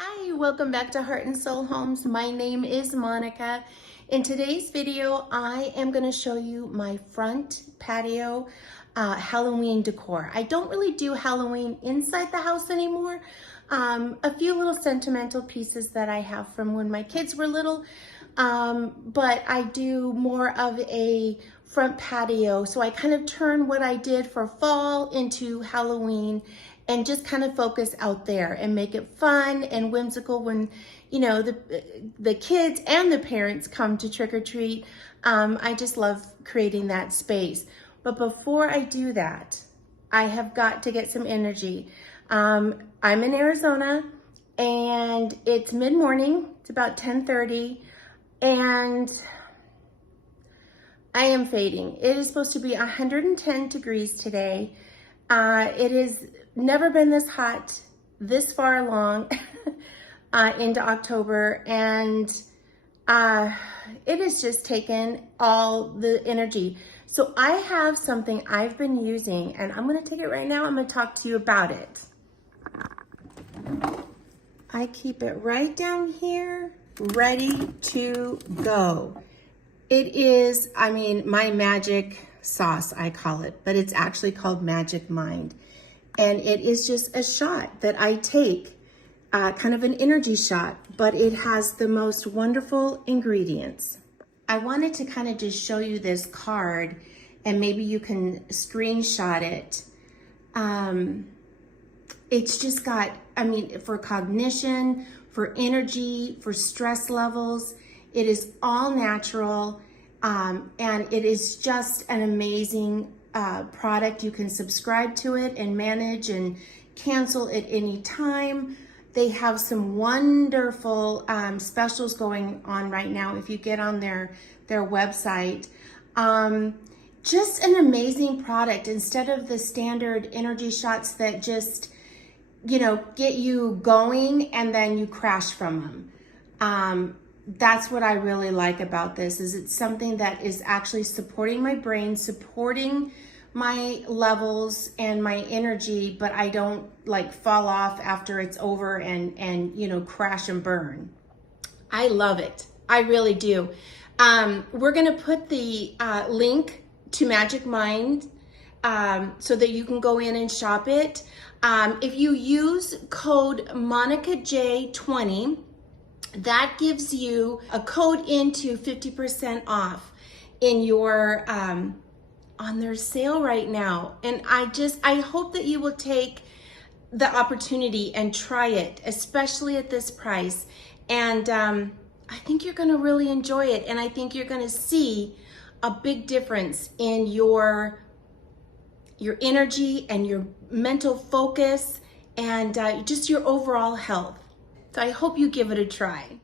Hi, welcome back to Heart and Soul Homes. My name is Monica. In today's video, I am going to show you my front patio Halloween decor. I don't really do Halloween inside the house anymore. A few little sentimental pieces that I have from when my kids were little, but I do more of a front patio. So I kind of turn what I did for fall into Halloween and just kind of focus out there and make it fun and whimsical when, you know, the kids and the parents come to trick or treat. I just love creating that space. But before I do that, I have got to get some energy. I'm in Arizona and it's mid-morning. It's about 10:30 and I am fading. It is supposed to be 110 degrees today. It has never been this hot this far along into October, and it has just taken all the energy. So I have something I've been using, and I'm going to take it right now. I'm going to talk to you about it. I keep it right down here, ready to go. It is, I mean, my magic sauce, I call it, but it's actually called Magic Mind. And it is just a shot that I take, kind of an energy shot, but it has the most wonderful ingredients. I wanted to kind of just show you this card and maybe you can screenshot it. It's just got, I mean, for cognition, for energy, for stress levels, it is all natural, and it is just an amazing product. You can subscribe to it and manage and cancel at any time. They have some wonderful specials going on right now if you get on their website. Just an amazing product instead of the standard energy shots that just, you know, get you going and then you crash from them. That's what I really like about this, is it's something that is actually supporting my brain, supporting my levels and my energy, but I don't like fall off after it's over and you know, crash and burn. I love it. I really do. We're gonna put the link to Magic Mind so that you can go in and shop it. If you use code MonicaJ20, that gives you a code into 50% off in your on their sale right now. And I hope that you will take the opportunity and try it, especially at this price. And I think you're gonna really enjoy it. And I think you're gonna see a big difference in your energy and your mental focus and just your overall health. So I hope you give it a try.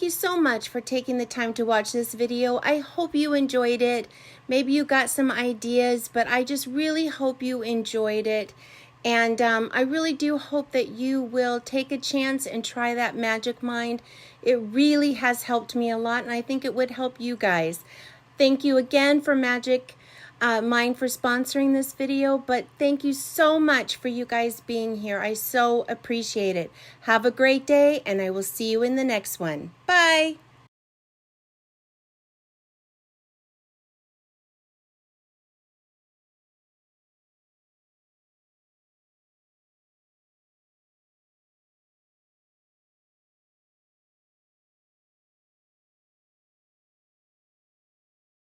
thank you so much for taking the time to watch this video. I hope you enjoyed it. Maybe you got some ideas, but I just really hope you enjoyed it. And I really do hope that you will take a chance and try that Magic Mind. It really has helped me a lot, and I think it would help you guys. Thank you again for Magic Mind for sponsoring this video, but thank you so much for you guys being here. I so appreciate it. Have a great day, and I will see you in the next one. Bye.